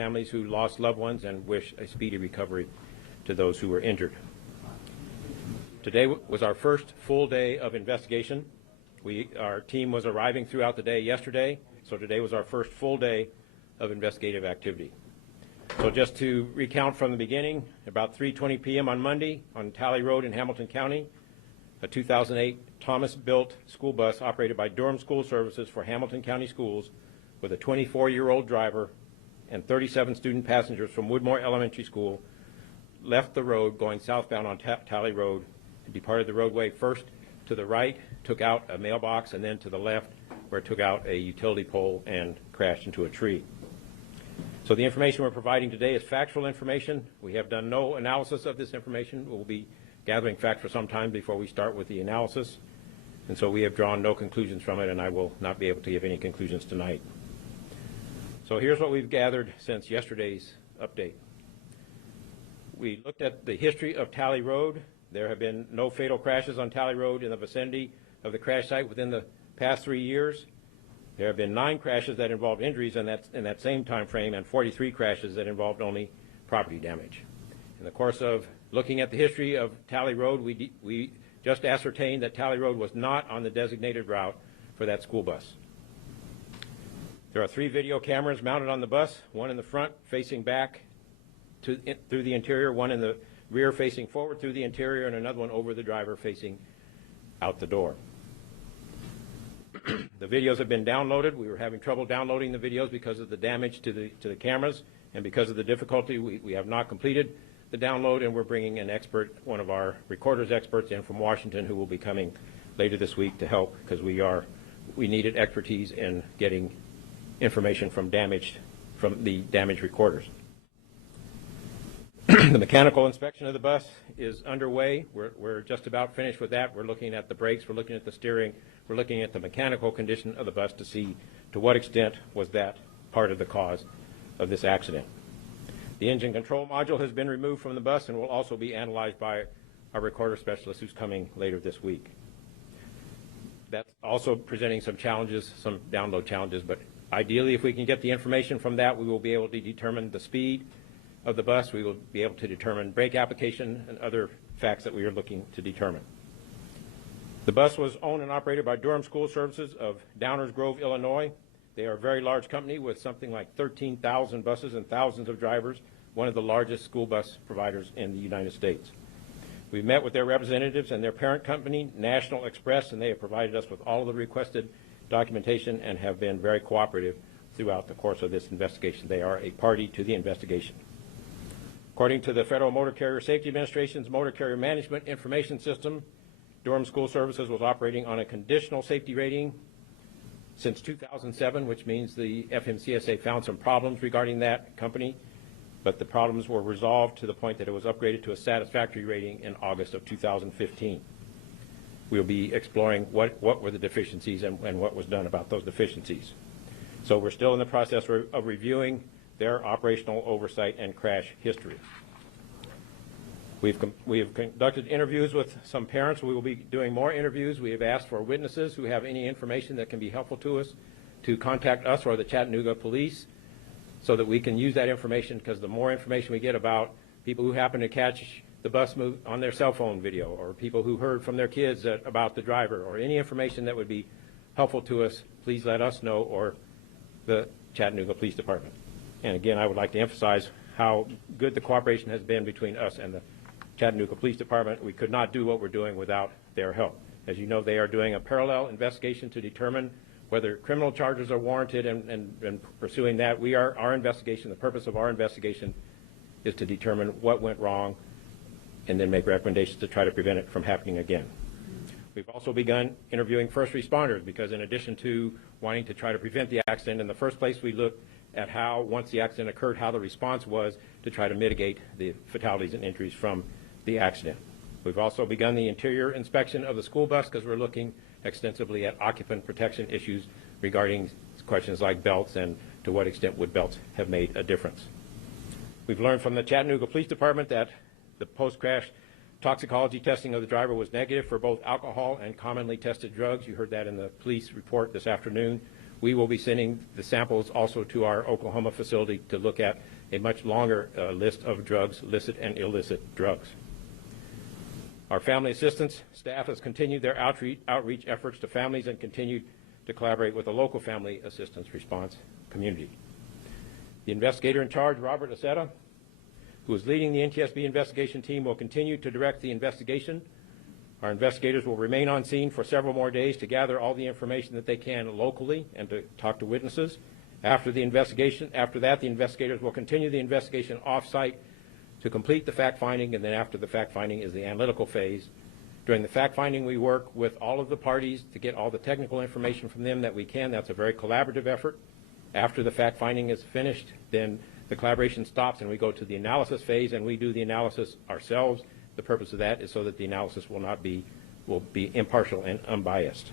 families who lost loved ones and wish a speedy recovery to those who were injured. Today was our first full day of investigation. Our team was arriving throughout the day yesterday, so today was our first full day of investigative activity. So just to recount from the beginning, about 3:20 p.m. on Monday on Talley Road in Hamilton County, a 2008 Thomas-built school bus operated by Durham School Services for Hamilton County Schools with a 24-year-old driver and 37 student passengers from Woodmore Elementary School left the road going southbound on Talley Road and departed the roadway first to the right, took out a mailbox, and then to the left where it took out a utility pole and crashed into a tree. So the information we're providing today is factual information. We have done no analysis of this information. We'll be gathering facts for some time before we start with the analysis. And so we have drawn no conclusions from it, and I will not be able to give any conclusions tonight. So here's what we've gathered since yesterday's update. We looked at the history of Talley Road. There have been no fatal crashes on Talley Road in the vicinity of the crash site within the past 3 years. There have been 9 crashes that involved injuries in that same time frame, and 43 crashes that involved only property damage. In the course of looking at the history of Talley Road, we just ascertained that Talley Road was not on the designated route for that school bus. There are 3 video cameras mounted on the bus, one in the front facing back through the interior, one in the rear facing forward through the interior, and another one over the driver facing out the door. The videos have been downloaded. We were having trouble downloading the videos because of the damage to the cameras, and because of the difficulty, we have not completed the download, and we're bringing an expert, one of our recorders experts in from Washington, who will be coming later this week to help, because we needed expertise in getting information from the damaged recorders. The mechanical inspection of the bus is underway. We're just about finished with that. We're looking at the brakes, we're looking at the steering, we're looking at the mechanical condition of the bus to see to what extent was that part of the cause of this accident. The engine control module has been removed from the bus and will also be analyzed by our recorder specialist who's coming later this week. That's also presenting some challenges, some download challenges, but ideally if we can get the information from that, we will be able to determine the speed of the bus. We will be able to determine brake application and other facts that we are looking to determine. The bus was owned and operated by Durham School Services of Downers Grove, Illinois. They are a very large company with something like 13,000 buses and thousands of drivers, one of the largest school bus providers in the United States. We've met with their representatives and their parent company, National Express, and they have provided us with all of the requested documentation and have been very cooperative throughout the course of this investigation. They are a party to the investigation. According to the Federal Motor Carrier Safety Administration's Motor Carrier Management Information System, Durham School Services was operating on a conditional safety rating since 2007, which means the FMCSA found some problems regarding that company, but the problems were resolved to the point that it was upgraded to a satisfactory rating in August of 2015. We'll be exploring what were the deficiencies and what was done about those deficiencies. So we're still in the process of reviewing their operational oversight and crash history. We have conducted interviews with some parents. We will be doing more interviews. We have asked for witnesses who have any information that can be helpful to us to contact us or the Chattanooga police so that we can use that information, because the more information we get about people who happen to catch the bus move on their cell phone video, or people who heard from their kids about the driver, or any information that would be helpful to us, please let us know, or the Chattanooga Police Department. And again, I would like to emphasize how good the cooperation has been between us and the Chattanooga Police Department. We could not do what we're doing without their help. As you know, they are doing a parallel investigation to determine whether criminal charges are warranted, and pursuing that. Our investigation, the purpose of our investigation is to determine what went wrong and then make recommendations to try to prevent it from happening again. We've also begun interviewing first responders, because in addition to wanting to try to prevent the accident in the first place, we looked at how, once the accident occurred, how the response was to try to mitigate the fatalities and injuries from the accident. We've also begun the interior inspection of the school bus, because we're looking extensively at occupant protection issues regarding questions like belts and to what extent would belts have made a difference. We've learned from the Chattanooga Police Department that the post-crash toxicology testing of the driver was negative for both alcohol and commonly tested drugs. You heard that in the police report this afternoon. we will be sending the samples also to our Oklahoma facility to look at a much longer list of drugs, illicit and illicit drugs. Our family assistance staff has continued their outreach efforts to families and continued to collaborate with the local family assistance response community. The investigator in charge, Robert Aceta, who is leading the NTSB investigation team, will continue to direct the investigation. Our investigators will remain on scene for several more days to gather all the information that they can locally and to talk to witnesses. After that, the investigators will continue the investigation off-site to complete the fact-finding, and then after the fact-finding is the analytical phase. During the fact-finding, we work with all of the parties to get all the technical information from them that we can. That's a very collaborative effort. After the fact-finding is finished, then the collaboration stops and we go to the analysis phase, and we do the analysis ourselves. The purpose of that is so that the analysis will be impartial and unbiased.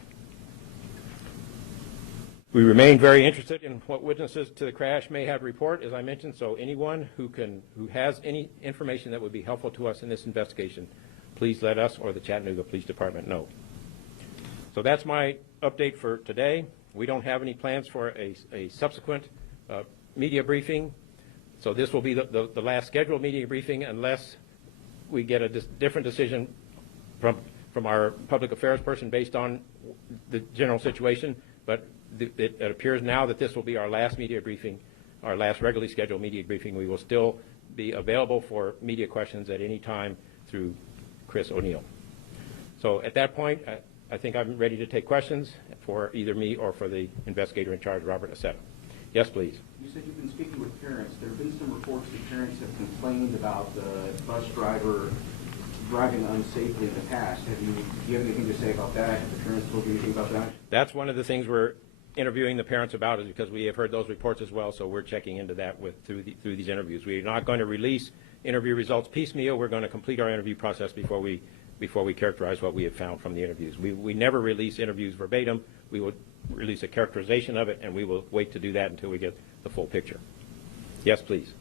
We remain very interested in what witnesses to the crash may have report, as I mentioned, so anyone who has any information that would be helpful to us in this investigation, please let us or the Chattanooga Police Department know. So that's my update for today. We don't have any plans for a subsequent media briefing, so this will be the last scheduled media briefing unless we get a different decision from our public affairs person based on the general situation, but it appears now that this will be our last media briefing, our last regularly scheduled media briefing. We will still be available for media questions at any time through Chris O'Neill. So at that point, I think I'm ready to take questions for either me or for the investigator in charge, Robert Aceta. Yes, please. You said you've been speaking with parents. There have been some reports that parents have complained about the bus driver driving unsafely in the past. Do you have anything to say about that? Have the parents told you anything about that? That's one of the things we're interviewing the parents about, is because we have heard those reports as well, so we're checking into that through these interviews. We're not going to release interview results piecemeal. We're going to complete our interview process before we characterize what we have found from the interviews. We never release interviews verbatim. We will release a characterization of it, and we will wait to do that until we get the full picture. Yes, please.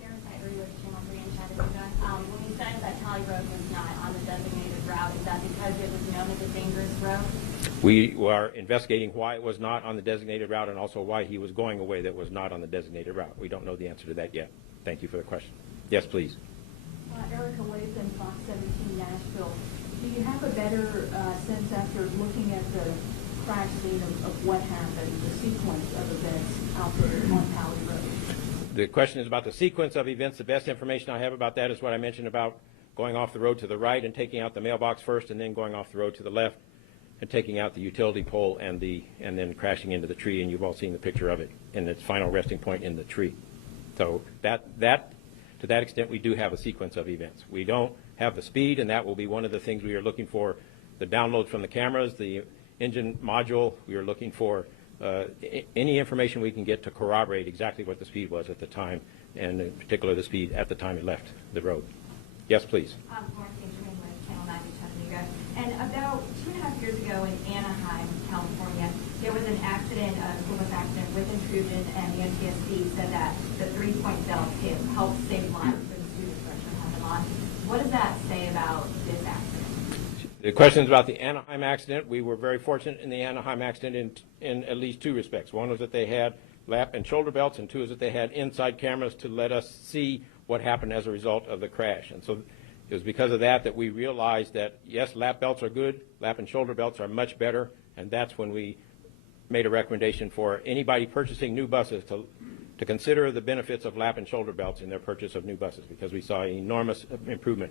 Sarah Tyler with Channel 3 in Chattanooga. When you said that Tally Road was not on the designated route, is that because it was known as a dangerous road? We are investigating why it was not on the designated route and also why he was going away that was not on the designated route. We don't know the answer to that yet. Thank you for the question. Yes, please. Erica Lathan, Fox 17 Nashville. Do you have a better sense after looking at the crash scene of what happened, the sequence of events out there on Tally Road? The question is about the sequence of events. The best information I have about that is what I mentioned about going off the road to the right and taking out the mailbox first, and then going off the road to the left and taking out the utility pole and then crashing into the tree, and you've all seen the picture of it and its final resting point in the tree. So to that extent, we do have a sequence of events. We don't have the speed, and that will be one of the things we are looking for. The downloads from the cameras, the engine module, we are looking for any information we can get to corroborate exactly what the speed was at the time, and in particular the speed at the time it left the road. Yes, please. With Channel 9 in Chattanooga. And about 2.5 years ago in Anaheim, California, there was an accident, a school bus accident with intrusion, and the NTSB said that the 3-point belt helped save lives for the students that should have them on. What does that say about this accident? The question is about the Anaheim accident. We were very fortunate in the Anaheim accident in at least two respects. One was that they had lap and shoulder belts, and two is that they had inside cameras to let us see what happened as a result of the crash. And so it was because of that we realized that, yes, lap belts are good, lap and shoulder belts are much better, and that's when we made a recommendation for anybody purchasing new buses to consider the benefits of lap and shoulder belts in their purchase of new buses, because we saw enormous improvement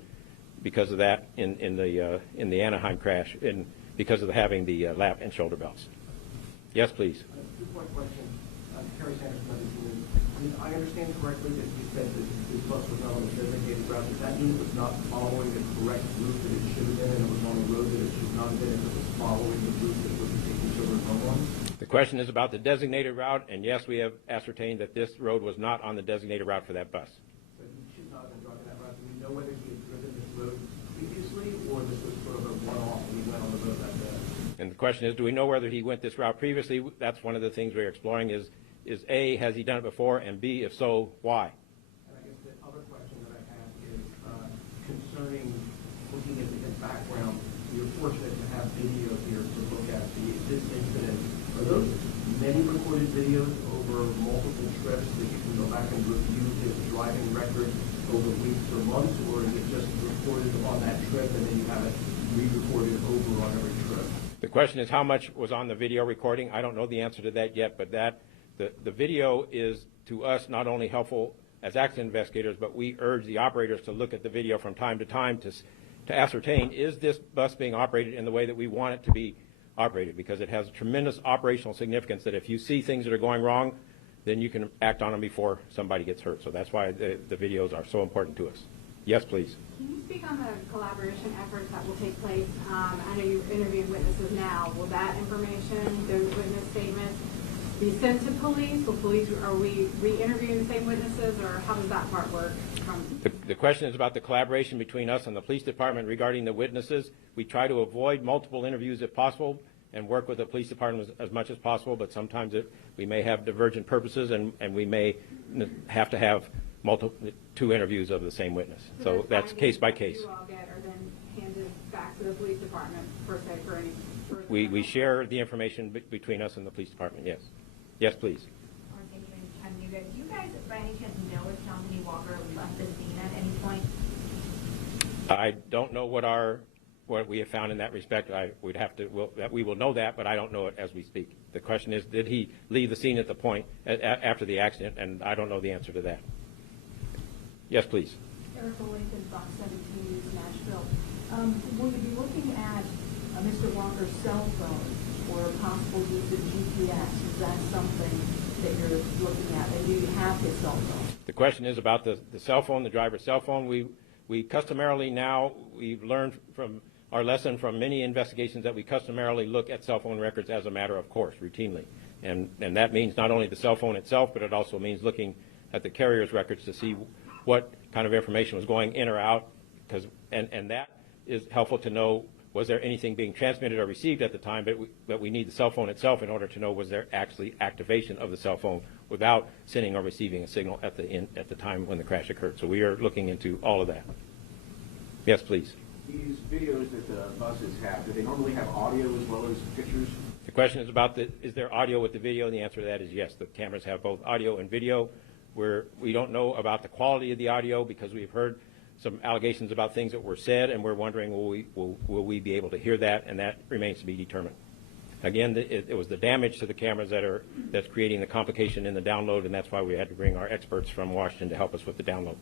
because of that in the Anaheim crash, and because of having the lap and shoulder belts. Yes, please. Two-point question. Terry Sanders, I understand correctly that you said that this bus was not on the designated route. Does that mean it was not following the correct route that it should have been, and it was on a road that it should not have been if it was following the route that would be taking children home on? The question is about the designated route, and yes, we have ascertained that this road was not on the designated route for that bus. So he should not have been driving that route. Do we know whether he had driven this road previously, or this was sort of a one-off and he went on the road that day? And the question is, do we know whether he went this route previously? That's one of the things we're exploring is A, has he done it before, and B, if so, why? And I guess the other question that I have is concerning looking at his background. You're fortunate to have video here to look at this incident. Are those many recorded videos over multiple trips that you can go back and review his driving record over weeks or months, or is it just recorded on that trip and then you have it re-recorded over on every trip? The question is how much was on the video recording. I don't know the answer to that yet, but the video is to us not only helpful as accident investigators, but we urge the operators to look at the video from time to time to ascertain, is this bus being operated in the way that we want it to be operated, because it has tremendous operational significance that if you see things that are going wrong, then you can act on them before somebody gets hurt. So that's why the videos are so important to us. Yes, please. Can you speak on the collaboration efforts that will take place? I know you're interviewing witnesses now. Will that information, those witness statements, be sent to police? Are we re-interviewing the same witnesses, or how does that part work? The question is about the collaboration between us and the police department regarding the witnesses. We try to avoid multiple interviews if possible and work with the police department as much as possible, but sometimes we may have divergent purposes and we may have to have two interviews of the same witness. So that's case by case. You all get are then handed back to the police department, per se, for any further. We share the information between us and the police department, yes. Yes, please. Or maybe in Chattanooga, do you guys by any chance know if Johnthony Walker left the scene at any point? I don't know what we have found in that respect. We will know that, but I don't know it as we speak. The question is, did he leave the scene at the point after the accident? And I don't know the answer to that. Yes, please. Erica Lincoln, Fox 17 News, Nashville. Will you be looking at Mr. Walker's cell phone or possible use of GPS? Is that something that you're looking at? And do you have his cell phone? The question is about the cell phone, the driver's cell phone. We customarily now, we've learned from our lesson from many investigations that we customarily look at cell phone records as a matter of course, routinely. And that means not only the cell phone itself, but it also means looking at the carrier's records to see what kind of information was going in or out, and that is helpful to know, was there anything being transmitted or received at the time, but we need the cell phone itself in order to know, was there actually activation of the cell phone without sending or receiving a signal at the time when the crash occurred. So we are looking into all of that. Yes, please. These videos that the buses have, do they normally have audio as well as pictures? The question is about is there audio with the video, and the answer to that is yes. The cameras have both audio and video. We don't know about the quality of the audio because we've heard some allegations about things that were said, and we're wondering will we be able to hear that, and that remains to be determined. Again, it was the damage to the cameras that's creating the complication in the download, and that's why we had to bring our experts from Washington to help us with the download.